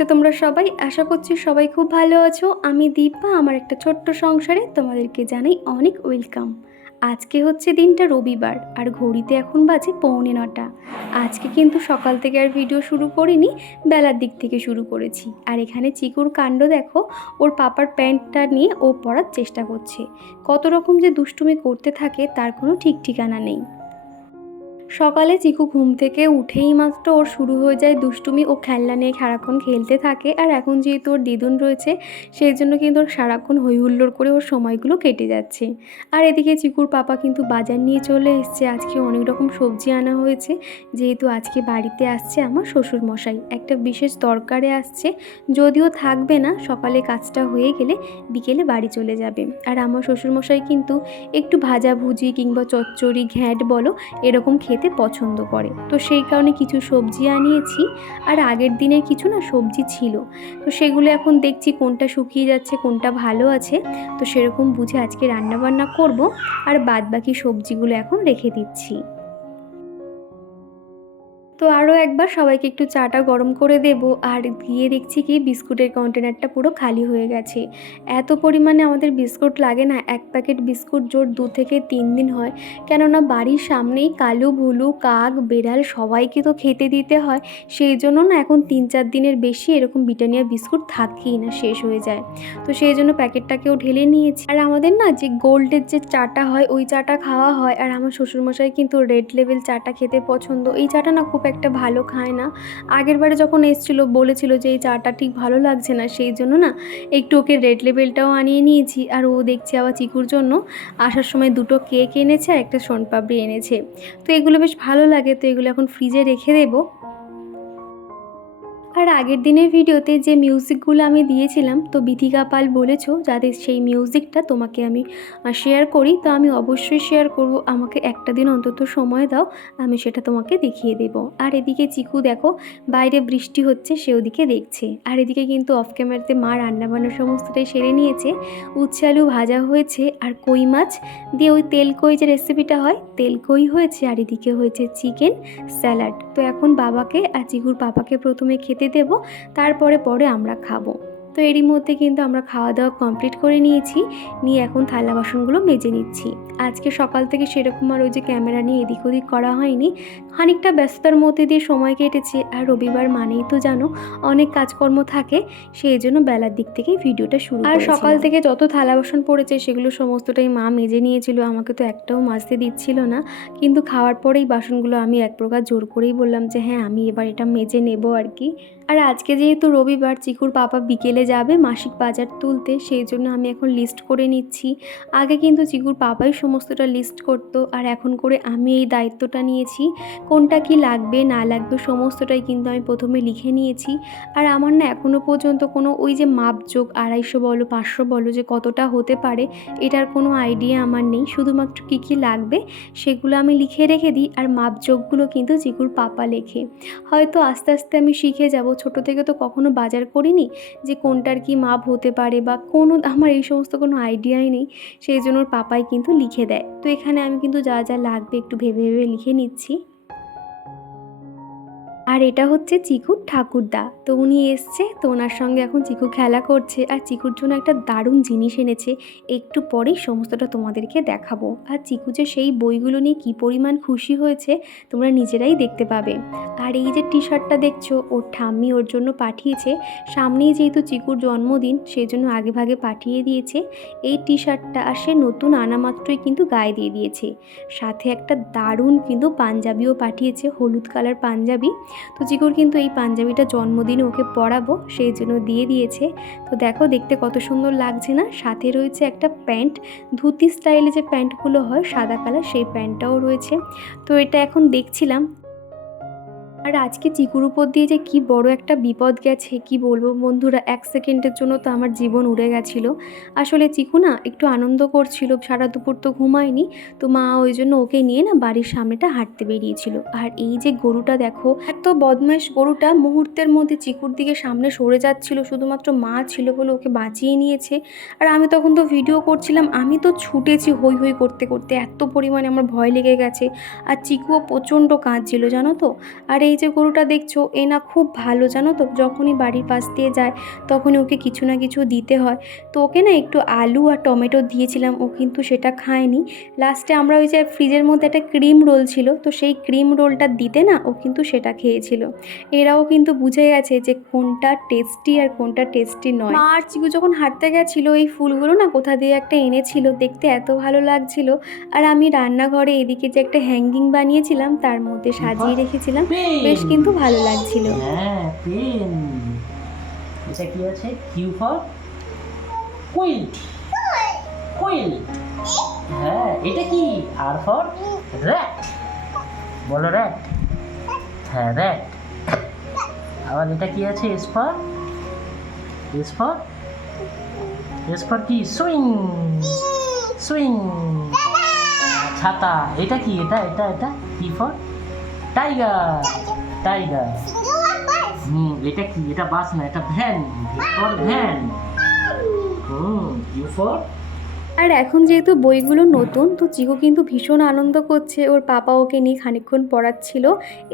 আছো তোমরা সবাই আশা করছি সবাই খুব ভালো আছো। আমি দীপা, আমার একটা ছোট্ট সংসারে তোমাদেরকে জানাই অনেক ওয়েলকাম। আজকে হচ্ছে দিনটা রবিবার, আর ঘড়িতে এখন বাজে পৌনে নটা। আজকে কিন্তু সকাল থেকে আর ভিডিও শুরু করিনি, বেলার দিক থেকে শুরু করেছি। আর এখানে চিকুর কাণ্ড দেখো, ওর পাপার প্যান্টটা নিয়ে ও পরার চেষ্টা করছে। কত রকম যে দুষ্টুমি করতে থাকে, তার কোনো ঠিক ঠিকানা নেই। সকালে চিকু ঘুম থেকে উঠেই মাত্র ওর শুরু হয়ে যায় দুষ্টুমি ও খেলনা নিয়ে সারাক্ষণ খেলতে থাকে। আর এখন যেহেতু ওর দিদুন রয়েছে, সেই জন্য কিন্তু ওর সারাক্ষণ হই হুল্লোড় করে ওর সময়গুলো কেটে যাচ্ছে। আর এদিকে চিকুর পাপা কিন্তু বাজার নিয়ে চলে এসছে। আজকে অনেক রকম সবজি আনা হয়েছে। যেহেতু আজকে বাড়িতে আসছে আমার শ্বশুর মশাই একটা বিশেষ দরকারে আসছে, যদিও থাকবে না, সকালে কাজটা হয়ে গেলে বিকেলে বাড়ি চলে যাবে। আর আমার শ্বশুরমশাই কিন্তু একটু ভাজাভুজি কিংবা চচ্চড়ি, ঘ্যাঁট বলো, এরকম খেতে পছন্দ করে। তো সেই কারণে কিছু সবজি আনিয়েছি আর আগের দিনের কিছু না সবজি ছিল। তো সেগুলো এখন দেখছি কোনটা শুকিয়ে যাচ্ছে, কোনটা ভালো আছে। তো সেরকম বুঝে আজকে রান্নাবান্না করব আর বাদ বাকি সবজিগুলো এখন রেখে দিচ্ছি। তো আরও একবার সবাইকে একটু চাটা গরম করে দেব। আর গিয়ে দেখছি কি বিস্কুটের কন্টেনারটা পুরো খালি হয়ে গেছে। এত পরিমাণে আমাদের বিস্কুট লাগে না, এক প্যাকেট বিস্কুট জোর দু থেকে তিন দিন হয়। কেননা বাড়ির সামনেই কালু, ভুলু, কাক, বেড়াল সবাইকে তো খেতে দিতে হয়। সেই জন্য না এখন তিন চার দিনের বেশি এরকম ব্রিটানিয়া বিস্কুট থাকেই না, শেষ হয়ে যায়। তো সেই জন্য প্যাকেটটাকেও ঢেলে নিয়েছি। আর আমাদের না যে গোল্ডের যে চাটা হয়, ওই চাটা খাওয়া হয়। আর আমার শ্বশুরমশাই কিন্তু রেড লেভেল চাটা খেতে পছন্দ। এই চাটা না খুব একটা ভালো খায় না। আগের বারে যখন এসেছিল, বলেছিল যে এই চাটা ঠিক ভালো লাগছে না, সেই জন্য না একটু ওকে রেড লেবেলটাও আনিয়ে নিয়েছি। আর ও দেখছি আবার চিকুর জন্য। আসার সময় দুটো কেক এনেছে আর একটা সোনপাপড়ি এনেছে। তো এগুলো বেশ ভালো লাগে। তো এগুলো এখন ফ্রিজে রেখে দেবো। আর আগের দিনের ভিডিওতে যে মিউজিকগুলো আমি দিয়েছিলাম, তো বিথিকা পাল বলেছ যাতে সেই মিউজিকটা তোমাকে আমি শেয়ার করি, তো আমি অবশ্যই শেয়ার করব। আমাকে একটা দিন অন্তত সময় দাও, আমি সেটা তোমাকে দেখিয়ে দেব। আর এদিকে চিকু দেখো, বাইরে বৃষ্টি হচ্ছে, সে ওদিকে দেখছে। আর এদিকে কিন্তু অফ ক্যামেরাতে মা রান্নাবান্না সমস্তটাই সেরে নিয়েছে। উচ্ছে আলু ভাজা হয়েছে, আর কই মাছ দিয়ে ওই তেল কই যে রেসিপিটা হয়, তেল কই হয়েছে, আর এদিকে হয়েছে চিকেন স্যালাড তো এখন বাবাকে আর চিকুর পাপাকে প্রথমে খেতে দেব তারপরে পরে আমরা খাব। তো এরই মধ্যে কিন্তু আমরা খাওয়া দাওয়া কমপ্লিট করে নিয়েছি নিয়ে এখন থালা বাসনগুলো মেজে নিচ্ছি। আজকে সকাল থেকে সেরকম আর ওই যে ক্যামেরা নিয়ে এদিক ওদিক করা হয়নি। খানিকটা ব্যস্ততার মধ্যে দিয়ে সময় কেটেছে আর রবিবার মানেই তো জানো অনেক কাজকর্ম থাকে সেই জন্য বেলার দিক থেকেই ভিডিওটা শুরু আর সকাল থেকে যত থালা বাসন পড়েছে সেগুলো সমস্তটাই মা মেজে নিয়েছিল আমাকে তো একটাও মাজতে দিচ্ছিল না। কিন্তু খাওয়ার পরেই বাসনগুলো আমি এক প্রকার জোর করেই বললাম যে হ্যাঁ আমি এবার এটা মেজে নেব আর কি। আর আজকে যেহেতু রবিবার, চিকুর পাপা বিকেলে যাবে মাসিক বাজার তুলতে, সেই জন্য আমি এখন লিস্ট করে নিচ্ছি। আগে কিন্তু চিকুর পাপাই সমস্তটা লিস্ট করতো আর এখন করে আমি এই দায়িত্বটা নিয়েছি। কোনটা কি লাগবে, না লাগবে সমস্তটাই কিন্তু আমি প্রথমে লিখে নিয়েছি। আর আমার না এখনও পর্যন্ত কোনো ওই যে মাপযোগ, আড়াইশো বলো, পাঁচশো বলো যে কতটা হতে পারে, এটার কোনো আইডিয়া আমার নেই। শুধুমাত্র কী কী লাগবে সেগুলো আমি লিখে রেখে দিই আর মাপযোগগুলো কিন্তু চিকুর পাপা লেখে। হয়তো আস্তে আস্তে আমি শিখে যাব ছোট থেকে তো কখনো বাজার করিনি যে কোনটার কি মাপ হতে পারে বা কোনো, আমার এই সমস্ত কোনো আইডিয়াই নেই। সেই জন্য ওর পাপাই কিন্তু লিখে দেয়। তো এখানে আমি কিন্তু যা যা লাগবে একটু ভেবে ভেবে লিখে নিচ্ছি। আর এটা হচ্ছে চিকুর ঠাকুরদা। তো উনি এসছে, তো ওনার সঙ্গে এখন চিকু খেলা করছে আর চিকুর জন্য একটা দারুণ জিনিস এনেছে। একটু পরেই সমস্তটা তোমাদেরকে দেখাবো। আর চিকু যে সেই বইগুলো নিয়ে কী পরিমাণ খুশি হয়েছে, তোমরা নিজেরাই দেখতে পাবে। আর এই যে টি শার্টটা দেখছ, ওর ঠাম্মি ওর জন্য পাঠিয়েছে। সামনেই যেহেতু চিকুর জন্মদিন, সেই জন্য আগে ভাগে পাঠিয়ে দিয়েছে। এই টি শার্টটা আর সে নতুন আনা মাত্রই কিন্তু গায়ে দিয়ে দিয়েছে। সাথে একটা দারুণ কিন্তু পাঞ্জাবিও পাঠিয়েছে, হলুদ কালার পাঞ্জাবি। তো জিগুর কিন্তু এই পাঞ্জাবিটা জন্মদিনে ওকে পরাবো, সেই জন্য দিয়ে দিয়েছে। তো দেখো দেখতে কত সুন্দর লাগছে না? সাথে রয়েছে একটা প্যান্ট, ধুতি স্টাইলে যে প্যান্টগুলো হয়, সাদা কালার, সেই প্যান্টটাও রয়েছে। তো এটা এখন দেখছিলাম আর আজকে চিকুর উপর দিয়ে যে কি বড় একটা বিপদ গেছে, কি বলব বন্ধুরা, এক সেকেন্ডের জন্য তো আমার জীবন উড়ে গেছিল। আসলে চিকু না একটু আনন্দ করছিল, সারা দুপুর তো ঘুমায়নি। তো মা ওই জন্য ওকে নিয়ে না বাড়ির সামনেটা হাঁটতে বেরিয়েছিল। আর এই যে গরুটা দেখো, এত বদমাইশ গরুটা মুহূর্তের মধ্যে চিকুর দিকে সামনে সরে যাচ্ছিল, শুধুমাত্র মা ছিল বলে ওকে বাঁচিয়ে নিয়েছে। আর আমি তখন তো ভিডিও করছিলাম, আমি তো ছুটেছি হই হই করতে করতে। এত পরিমাণে আমার ভয় লেগে গেছে। আর চিকুও প্রচণ্ড কাঁদছিল, জানো তো? আর এই যে গরুটা দেখছ এ না খুব ভালো জানো তো? যখনই বাড়ির পাশ দিয়ে যায় তখনই ওকে কিছু না কিছু দিতে হয়। তো ওকে না একটু আলু আর টমেটো দিয়েছিলাম ও কিন্তু সেটা খায়নি। লাস্টে আমরা ওই যে ফ্রিজের মধ্যে একটা ক্রিম রোল ছিল তো সেই ক্রিম রোলটা দিতে না ও কিন্তু সেটা খেয়েছিল। এরাও কিন্তু বুঝে গেছে যে কোনটা টেস্টি আর কোনটা টেস্টি নয়। আর চিকু যখন হাঁটতে গেছিল এই ফুলগুলো না কোথা দিয়ে একটা এনেছিল দেখতে এত ভালো লাগছিল। আর আমি রান্নাঘরে এদিকে যে একটা হ্যাঙ্গিং বানিয়েছিলাম তার মধ্যে সাজিয়ে রেখেছিলাম। বেশ কিন্তু ভালো লাগছিল। হ্যাঁ পেন। এটা কি আছে? কিউ ফর কুইল্ট কুইল্ট হ্যাঁ এটা কি? R for rat. বলো র্যাট। হ্যাঁ র্যাট। আবার এটা কি আছে? S for? S for? S for কি? সুইং। সুইং। ছাতা। এটা কি? এটা এটা এটা? কি ফর? টাইগার টাইগার হুম এটা কি এটা বাস না এটা van for van hmm U for আর এখন যেহেতু বইগুলো নতুন, তো চিকু কিন্তু ভীষণ আনন্দ করছে। ওর পাপা ওকে নিয়ে খানিকক্ষণ পড়াচ্ছিল।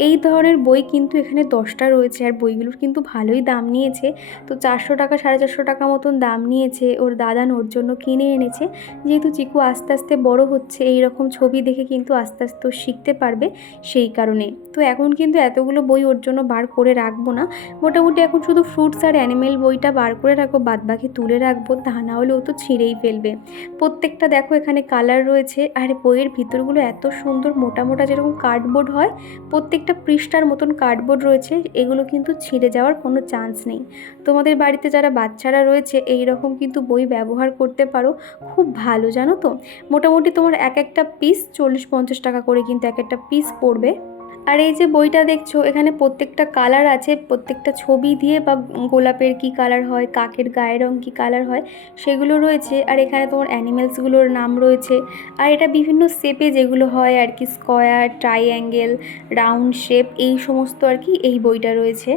এই ধরনের বই কিন্তু এখানে দশটা রয়েছে আর বইগুলোর কিন্তু ভালোই দাম নিয়েছে। তো চারশো টাকা, সাড়ে চারশো টাকা মতন দাম নিয়েছে। ওর দাদা ওর জন্য কিনে এনেছে। যেহেতু চিকু আস্তে আস্তে বড় হচ্ছে এই রকম ছবি দেখে কিন্তু আস্তে আস্তে শিখতে পারবে সেই কারণে। তো এখন কিন্তু এতগুলো বই ওর জন্য বার করে রাখব না। মোটামুটি এখন শুধু ফ্রুটস আর অ্যানিমেল বইটা বার করে রাখব, বাদবাকি তুলে রাখব। তা না হলে ও তো ছিঁড়েই ফেলবে। প্রত্যেকটা দেখো এখানে কালার রয়েছে আর বইয়ের ভিতরগুলো এত সুন্দর মোটা মোটা যেরকম কার্ডবোর্ড হয়, প্রত্যেকটা পৃষ্ঠার মতন কার্ডবোর্ড রয়েছে, এগুলো কিন্তু ছিঁড়ে যাওয়ার কোনো চান্স নেই। তোমাদের বাড়িতে যারা বাচ্চারা রয়েছে এই রকম কিন্তু বই ব্যবহার করতে পারো, খুব ভালো, জানো তো? মোটামুটি তোমার এক একটা পিস চল্লিশ পঞ্চাশ টাকা করে কিন্তু এক একটা পিস পড়বে। আর এই যে বইটা দেখছ, এখানে প্রত্যেকটা কালার আছে, প্রত্যেকটা ছবি দিয়ে বা গোলাপের কি কালার হয়, কাকের গায়ের রং কী কালার হয়, সেগুলো রয়েছে। আর এখানে তোমার অ্যানিমেলসগুলোর নাম রয়েছে। আর এটা বিভিন্ন শেপে যেগুলো হয় আর কি স্কোয়ার ট্রাইঅ্যাঙ্গেল রাউন্ড শেপ এই সমস্ত আর কি এই বইটা রয়েছে।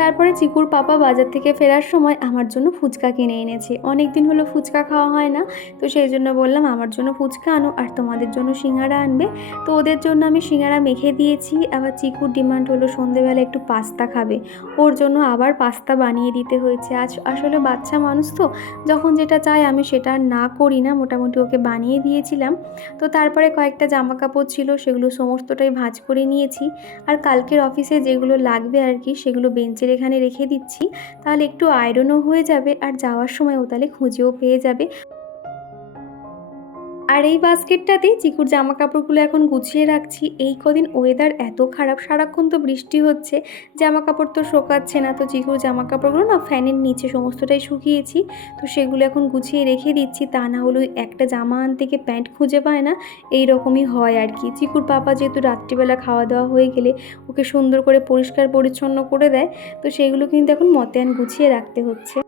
তারপরে চিকুর পাপা বাজার থেকে ফেরার সময় আমার জন্য ফুচকা কিনে এনেছে। অনেক দিন হলো ফুচকা খাওয়া হয় না, তো সেই জন্য বললাম, আমার জন্য ফুচকা আনো, আর তোমাদের জন্য সিঙ্গারা আনবে। তো ওদের জন্য আমি সিঙ্গারা মেখে দিয়েছি। আবার চিকুর ডিমান্ড হলো সন্ধেবেলা একটু পাস্তা খাবে। ওর জন্য আবার পাস্তা বানিয়ে দিতে হয়েছে। আজ আসলে বাচ্চা মানুষ তো, যখন যেটা চায় আমি সেটা না করি না, মোটামুটি ওকে বানিয়ে দিয়েছিলাম। তো তারপরে কয়েকটা জামা কাপড় ছিল, সেগুলো সমস্তটাই ভাঁজ করে নিয়েছি। আর কালকের অফিসে যেগুলো লাগবে আর কি, সেগুলো বেঞ্চের এখানে রেখে দিচ্ছি, তাহলে একটু আয়রনও হয়ে যাবে। আর যাওয়ার সময় ও তাহলে খুঁজেও পেয়ে যাবে। আর এই বাস্কেটটাতে চিকুর জামা কাপড়গুলো এখন গুছিয়ে রাখছি। এই কদিন ওয়েদার এত খারাপ, সারাক্ষণ তো বৃষ্টি হচ্ছে। জামা কাপড় তো শোকাচ্ছে না, তো চিকুর জামা কাপড়গুলো না ফ্যানের নিচে সমস্তটাই শুকিয়েছি। তো সেগুলো এখন গুছিয়ে রেখে দিচ্ছি, তা না হলে ওই একটা জামা আনতে গিয়ে প্যান্ট খুঁজে পায় না। এই রকমই হয় আর কি। চিকুর পাপা যেহেতু রাত্রিবেলা খাওয়া দাওয়া হয়ে গেলে ওকে সুন্দর করে পরিষ্কার পরিচ্ছন্ন করে দেয়, তো সেগুলো কিন্তু এখন মতেন গুছিয়ে রাখতে হচ্ছে।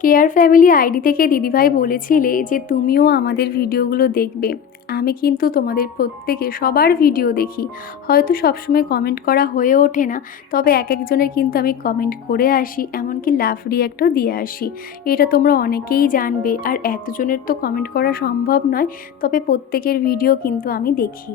কেয়ার ফ্যামিলি আইডি থেকে দিদিভাই বলেছিলে যে তুমিও আমাদের ভিডিওগুলো দেখবে। আমি কিন্তু তোমাদের প্রত্যেকে সবার ভিডিও দেখি। হয়তো সবসময় কমেন্ট করা হয়ে ওঠে না, তবে এক একজনের কিন্তু আমি কমেন্ট করে আসি, এমনকি লাভ রিয়াক্টও দিয়ে আসি। এটা তোমরা অনেকেই জানবে, আর এতজনের তো কমেন্ট করা সম্ভব নয়, তবে প্রত্যেকের ভিডিও কিন্তু আমি দেখি।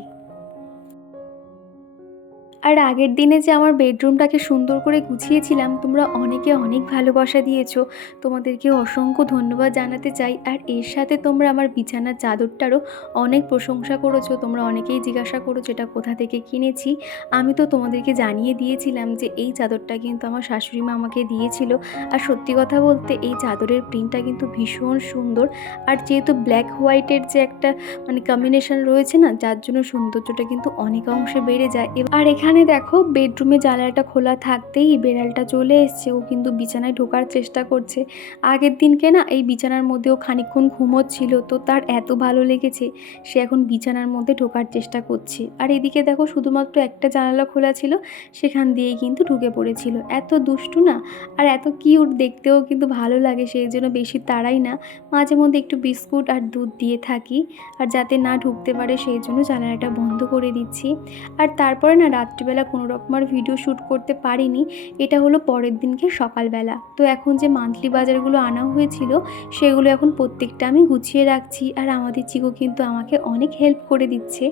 আর আগের দিনে যে আমার বেডরুমটাকে সুন্দর করে গুছিয়েছিলাম, তোমরা অনেকে অনেক ভালোবাসা দিয়েছ। তোমাদেরকে অসংখ্য ধন্যবাদ জানাতে চাই। আর এর সাথে তোমরা আমার বিছানার চাদরটারও অনেক প্রশংসা করেছ। তোমরা অনেকেই জিজ্ঞাসা করেছ এটা কোথা থেকে কিনেছি। আমি তো তোমাদেরকে জানিয়ে দিয়েছিলাম যে এই চাদরটা কিন্তু আমার শাশুড়ি মা আমাকে দিয়েছিল। আর সত্যি কথা বলতে এই চাদরের প্রিন্টটা কিন্তু ভীষণ সুন্দর। আর যেহেতু ব্ল্যাক হোয়াইটের যে একটা মানে কম্বিনেশন রয়েছে না, যার জন্য সৌন্দর্যটা কিন্তু অনেক অংশে বেড়ে যায়। আর এখানে দেখো বেডরুমে জানালাটা খোলা থাকতেই বেড়ালটা চলে এসছে। ও কিন্তু বিছানায় ঢোকার চেষ্টা করছে। আগের দিনকে না এই বিছানার মধ্যেও খানিকক্ষণ ঘুমোচ্ছিল। তো তার এত ভালো লেগেছে, সে এখন বিছানার মধ্যে ঢোকার চেষ্টা করছে। আর এদিকে দেখো শুধুমাত্র একটা জানালা খোলা ছিল, সেখান দিয়েই কিন্তু ঢুকে পড়েছিল। এত দুষ্টু না? আর এত কিউট দেখতেও কিন্তু ভালো লাগে সেই জন্য বেশি তাড়াই না। মাঝে মধ্যে একটু বিস্কুট আর দুধ দিয়ে থাকি। আর যাতে না ঢুকতে পারে, সেই জন্য জানালাটা বন্ধ করে দিচ্ছি। আর তারপরে না রাত্রি রাত্রিবেলা কোনো রকম আর ভিডিও শ্যুট করতে পারিনি। এটা হলো পরের দিনকে সকালবেলা। তো এখন যে মান্থলি বাজারগুলো আনা হয়েছিল, সেগুলো এখন প্রত্যেকটা আমি গুছিয়ে রাখছি। আর আমাদের চিকু কিন্তু আমাকে অনেক হেল্প করে দিচ্ছে।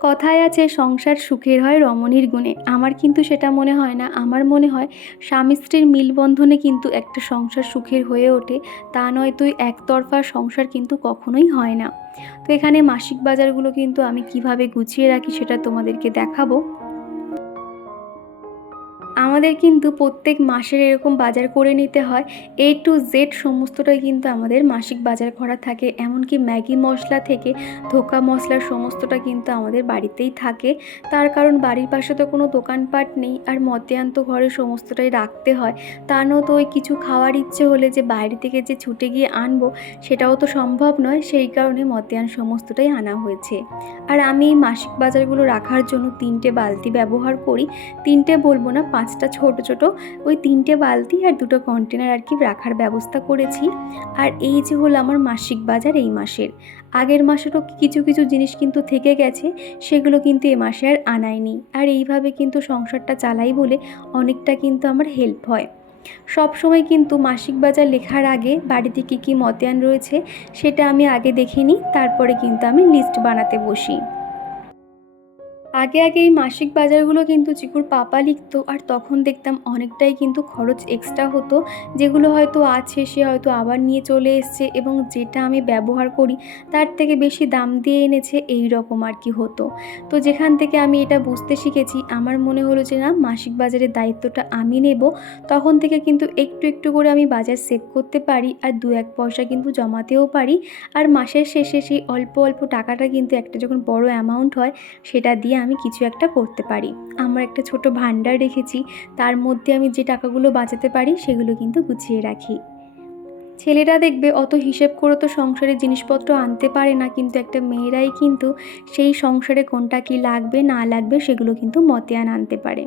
কথায় আছে, সংসার সুখের হয় রমণীর গুণে। আমার কিন্তু সেটা মনে হয় না। আমার মনে হয় স্বামী স্ত্রীর মিলবন্ধনে কিন্তু একটা সংসার সুখের হয়ে ওঠে। তা নয় তুই একতরফা সংসার কিন্তু কখনোই হয় না। তো এখানে মাসিক বাজারগুলো কিন্তু আমি কীভাবে গুছিয়ে রাখি সেটা তোমাদেরকে দেখাবো। আমাদের কিন্তু প্রত্যেক মাসের এরকম বাজার করে নিতে হয়। এ টু জেড সমস্তটাই কিন্তু আমাদের মাসিক বাজার করা থাকে। এমনকি ম্যাগি মশলা থেকে ধোকা মশলার সমস্তটা কিন্তু আমাদের বাড়িতেই থাকে। তার কারণ বাড়ির পাশে তো কোনো দোকানপাট নেই আর মতিয়ান তো ঘরে সমস্তটাই রাখতে হয়। তা নয় তো ওই কিছু খাওয়ার ইচ্ছে হলে যে বাইরে থেকে যে ছুটে গিয়ে আনব, সেটাও তো সম্ভব নয়। সেই কারণে মতিয়ান সমস্তটাই আনা হয়েছে। আর আমি এই মাসিক বাজারগুলো রাখার জন্য তিনটে বালতি ব্যবহার করি। তিনটে বলব না পাঁচটা ছোট ছোট ওই তিনটে বালতি আর দুটো কন্টেনার আর কি রাখার ব্যবস্থা করেছি। আর এই যে হলো আমার মাসিক বাজার এই মাসের। আগের মাসেরও কিছু কিছু জিনিস কিন্তু থেকে গেছে, সেগুলো কিন্তু এ মাসে আর আনায়নি আর এইভাবে কিন্তু সংসারটা চালাই বলে অনেকটা কিন্তু আমার হেল্প হয়। সব সময় কিন্তু মাসিক বাজার লেখার আগে বাড়িতে কী কী মতিয়ান রয়েছে, সেটা আমি আগে দেখে নিই তারপরে কিন্তু আমি লিস্ট বানাতে বসি। আগে আগে এই মাসিক বাজারগুলো কিন্তু চিকুর পাপা লিখতো আর তখন দেখতাম অনেকটাই কিন্তু খরচ এক্সট্রা হতো, যেগুলো হয়তো আছে সে হয়তো আবার নিয়ে চলে এসছে এবং যেটা আমি ব্যবহার করি তার থেকে বেশি দাম দিয়ে এনেছে এই রকম আর কি হতো। তো যেখান থেকে আমি এটা বুঝতে শিখেছি, আমার মনে হলো যে না, মাসিক বাজারের দায়িত্বটা আমি নেব, তখন থেকে কিন্তু একটু একটু করে আমি বাজার সেভ করতে পারি আর দু এক পয়সা কিন্তু জমাতেও পারি। আর মাসের শেষে সেই অল্প অল্প টাকাটা কিন্তু একটা যখন বড় অ্যামাউন্ট হয়, সেটা দিয়ে আমি কিছু একটা করতে পারি। আমার একটা ছোট ভান্ডার রেখেছি, তার মধ্যে আমি যে টাকাগুলো বাঁচাতে পারি, সেগুলো কিন্তু গুছিয়ে রাখি। ছেলেরা দেখবে অত হিসেব করে তো সংসারে জিনিসপত্র আনতে পারে না, কিন্তু একটা মেয়েরাই কিন্তু সেই সংসারে কোনটা কি লাগবে, না লাগবে সেগুলো কিন্তু মতিয়ান আনতে পারে।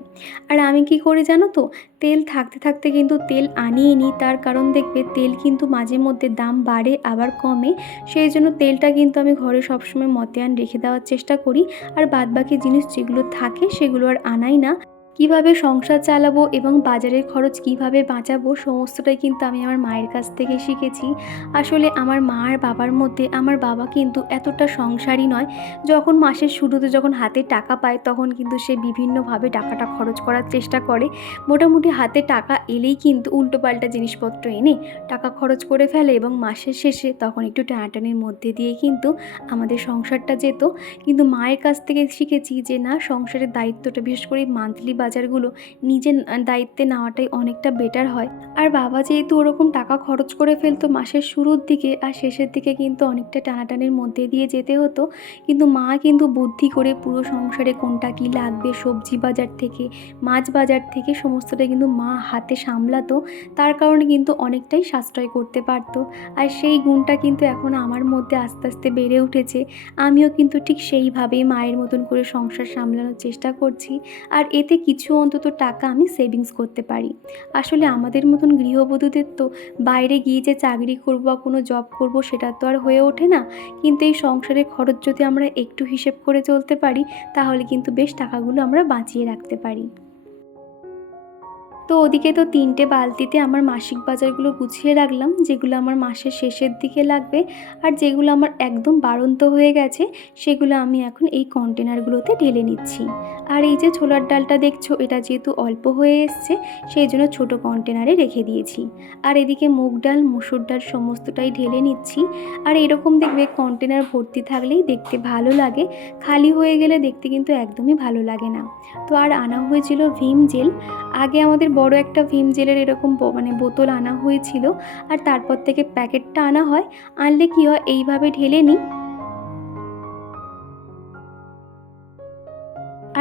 আর আমি কি করি জানো তো? তেল থাকতে থাকতে কিন্তু তেল আনিয়ে নিই, তার কারণ দেখবে তেল কিন্তু মাঝে মধ্যে দাম বাড়ে, আবার কমে। সেই জন্য তেলটা কিন্তু আমি ঘরে সবসময় মতিয়ান রেখে দেওয়ার চেষ্টা করি। আর বাদবাকি জিনিস যেগুলো থাকে সেগুলো আর আনাই না। কীভাবে সংসার চালাবো এবং বাজারের খরচ কীভাবে বাঁচাবো সমস্তটাই কিন্তু আমি আমার মায়ের কাছ থেকে শিখেছি। আসলে আমার মা আর বাবার মধ্যে, আমার বাবা কিন্তু এতটা সংসারই নয়। যখন মাসের শুরুতে যখন হাতে টাকা পায় তখন কিন্তু সে বিভিন্নভাবে টাকাটা খরচ করার চেষ্টা করে। মোটামুটি হাতে টাকা এলেই কিন্তু উল্টোপাল্টা জিনিসপত্র এনে টাকা খরচ করে ফেলে এবং মাসের শেষে তখন একটু টানাটানির মধ্যে দিয়ে কিন্তু আমাদের সংসারটা যেত। কিন্তু মায়ের কাছ থেকে শিখেছি যে না, সংসারের দায়িত্বটা বিশেষ করে মান্থলি বাজারগুলো নিজের দায়িত্বে নেওয়াটাই অনেকটা বেটার হয়। আর বাবা যেহেতু ওরকম টাকা খরচ করে ফেলতো, মাসের শুরুর দিকে আর শেষের দিকে কিন্তু অনেকটা টানাটানির মধ্যে দিয়ে যেতে হতো। কিন্তু মা কিন্তু বুদ্ধি করে পুরো সংসারে কোনটা কী লাগবে, সবজি বাজার থেকে, মাছ বাজার থেকে সমস্তটা কিন্তু মা হাতে সামলাতো। তার কারণে কিন্তু অনেকটাই সাশ্রয় করতে পারতো। আর সেই গুণটা কিন্তু এখন আমার মধ্যে আস্তে আস্তে বেড়ে উঠেছে। আমিও কিন্তু ঠিক সেইভাবেই মায়ের মতন করে সংসার সামলানোর চেষ্টা করছি। আর এতে কিছু অন্তত টাকা আমি সেভিংস করতে পারি। আসলে আমাদের মতন গৃহবধূদের তো বাইরে গিয়ে যে চাকরি করব বা কোনো জব করব সেটা তো আর হয়ে ওঠে না। কিন্তু এই সংসারের খরচ যদি আমরা একটু হিসেব করে চলতে পারি, তাহলে কিন্তু বেশ টাকাগুলো আমরা বাঁচিয়ে রাখতে পারি। তো ওদিকে তো তিনটে বালতিতে আমার মাসিক বাজারগুলো গুছিয়ে রাখলাম, যেগুলো আমার মাসের শেষের দিকে লাগবে। আর যেগুলো আমার একদম বাড়ন্ত হয়ে গেছে, সেগুলো আমি এখন এই কন্টেনারগুলোতে ঢেলে নিচ্ছি। আর এই যে ছোলার ডালটা দেখছ, এটা যেহেতু অল্প হয়ে এসছে, সেই জন্য ছোটো কন্টেনারে রেখে দিয়েছি। আর এদিকে মুগ ডাল, মুসুর ডাল সমস্তটাই ঢেলে নিচ্ছি। আর এরকম দেখবে কন্টেনার ভর্তি থাকলেই দেখতে ভালো লাগে, খালি হয়ে গেলে দেখতে কিন্তু একদমই ভালো লাগে না। তো আর আনা হয়েছিল ভিম জেল। আগে আমাদের বড় একটা ভিম জেলের এরকম মানে বোতল আনা হয়েছিল, আর তারপর থেকে প্যাকেটটা আনা হয়। আনলে কী হয়, এইভাবে ঢেলে নিই।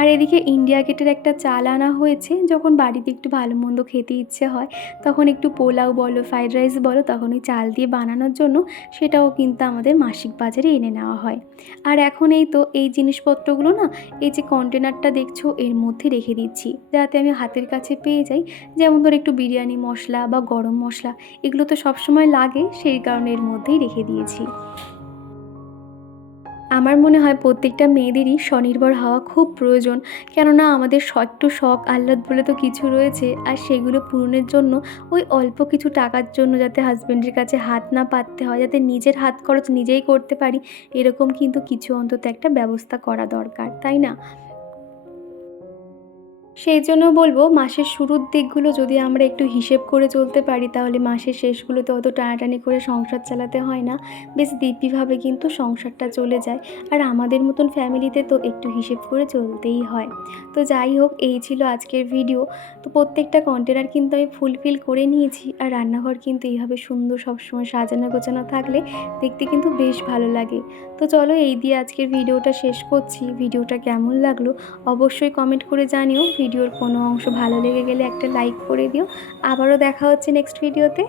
আর এদিকে ইন্ডিয়া গেটের একটা চাল আনা হয়েছে। যখন বাড়িতে একটু ভালো মন্দ খেতে ইচ্ছে হয়, তখন একটু পোলাও বলো, ফ্রাইড রাইস বলো, তখন ওই চাল দিয়ে বানানোর জন্য সেটাও কিন্তু আমাদের মাসিক বাজারে এনে নেওয়া হয়। আর এখন এই তো, এই জিনিসপত্রগুলো না, এই যে কন্টেনারটা দেখছ, এর মধ্যে রেখে দিচ্ছি। যাতে আমি হাতের কাছে পেয়ে যাই। যেমন ধর একটু বিরিয়ানি মশলা বা গরম মশলা, এগুলো তো সবসময় লাগে, সেই কারণে এর মধ্যেই রেখে দিয়েছি। আমার মনে হয় প্রত্যেকটা মেয়েদেরই স্বনির্ভর হওয়া খুব প্রয়োজন। কেননা আমাদের একটু শখ, আহ্লাদ বলে তো কিছু রয়েছে। আর সেগুলো পূরণের জন্য ওই অল্প কিছু টাকার জন্য যাতে হাজব্যান্ডের কাছে হাত না পাততে হয়, যাতে নিজের হাত খরচ নিজেই করতে পারি, এরকম কিন্তু কিছু অন্তত একটা ব্যবস্থা করা দরকার, তাই না? সেই জন্য বলব মাসের শুরুর দিকগুলো যদি আমরা একটু হিসেব করে চলতে পারি, তাহলে মাসের শেষগুলোতে অত টানাটানি করে সংসার চালাতে হয় না। বেশ দিব্যিভাবে কিন্তু সংসারটা চলে যায়। আর আমাদের মতন ফ্যামিলিতে তো একটু হিসেব করে চলতেই হয়। তো যাই হোক, এই ছিল আজকের ভিডিও। তো প্রত্যেকটা কন্টেনার কিন্তু আমি ফুলফিল করে নিয়েছি। আর রান্নাঘর কিন্তু এইভাবে সুন্দর সবসময় সাজানো গোছানো থাকলে দেখতে কিন্তু বেশ ভালো লাগে। তো চলো এই দিয়ে আজকের ভিডিওটা শেষ করছি। ভিডিওটা কেমন লাগল অবশ্যই কমেন্ট করে জানিও। ভিডিওর কোনো অংশ ভালো লেগে গেলে একটা লাইক করে দিও। আবারও দেখা হচ্ছে নেক্সট ভিডিওতে